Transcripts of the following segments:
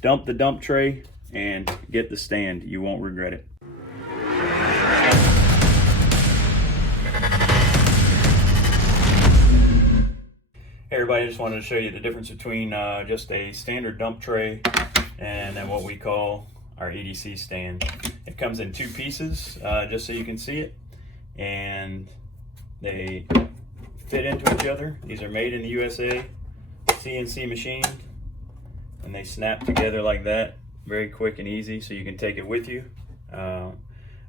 dump the dump tray and get the stand. You won't regret it. Hey everybody, I just wanted to show you the difference between just a standard dump tray and then what we call our EDC stand. It comes in two pieces, just so you can see it, and they fit into each other. These are made in the USA, CNC machined, and they snap together like that, very quick and easy, so you can take it with you,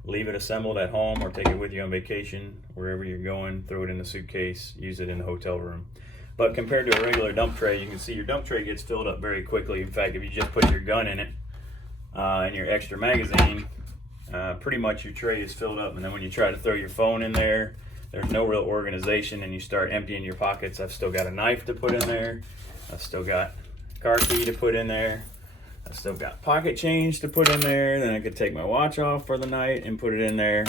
leave it assembled at home, or take it with you on vacation, wherever you're going, throw it in the suitcase, use it in the hotel room. But compared to a regular dump tray, you can see your dump tray gets filled up very quickly. In fact, if you just put your gun in it and your extra magazine, pretty much your tray is filled up. And then when you try to throw your phone in there, there's no real organization, and you start emptying your pockets. I've still got a knife to put in there. I've still got a car key to put in there. I've still got pocket change to put in there. Then I could take my watch off for the night and put it in there.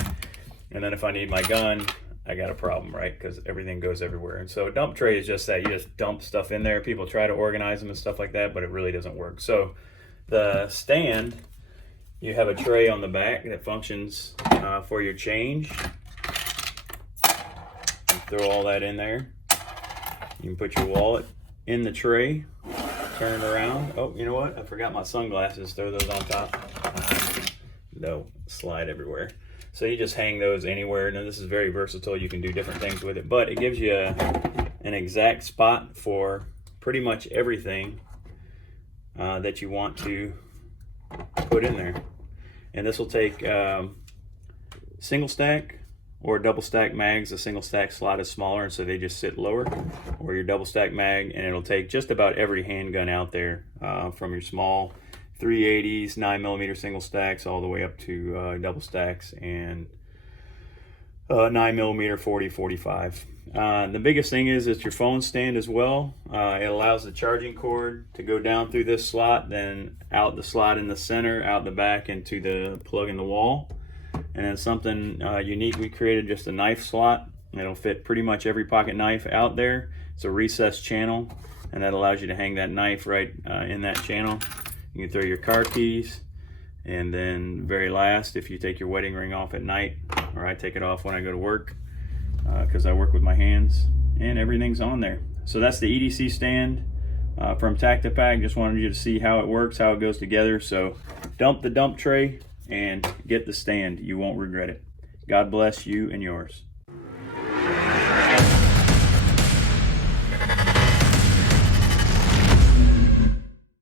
And then if I need my gun, I got a problem, right? Because everything goes everywhere. And so a dump tray is just that. You just dump stuff in there. People try to organize them and stuff like that, but it really doesn't work. So the stand, you have a tray on the back that functions for your change. You throw all that in there. You can put your wallet in the tray, turn it around. Oh, you know what? I forgot my sunglasses. Throw those on top. They'll slide everywhere. So you just hang those anywhere. Now this is very versatile. You can do different things with it, but it gives you an exact spot for pretty much everything that you want to put in there. And this will take single stack or double stack mags. The single stack slot is smaller, and so they just sit lower, or your double stack mag, and it'll take just about every handgun out there, from your small 380s, 9mm single stacks, all the way up to double stacks and 9mm 40-45. The biggest thing is it's your phone stand as well. It allows the charging cord to go down through this slot, then out the slot in the center, out the back into the plug in the wall. And then something unique we created, just a knife slot. It'll fit pretty much every pocket knife out there. It's a recessed channel, and that allows you to hang that knife right in that channel. You can throw your car keys, and then very last, if you take your wedding ring off at night, or I take it off when I go to work, because I work with my hands, and everything's on there. So that's the EDC stand from Tactipac. Just wanted you to see how it works, how it goes together. So dump the dump tray and get the stand. You won't regret it. God bless you and yours.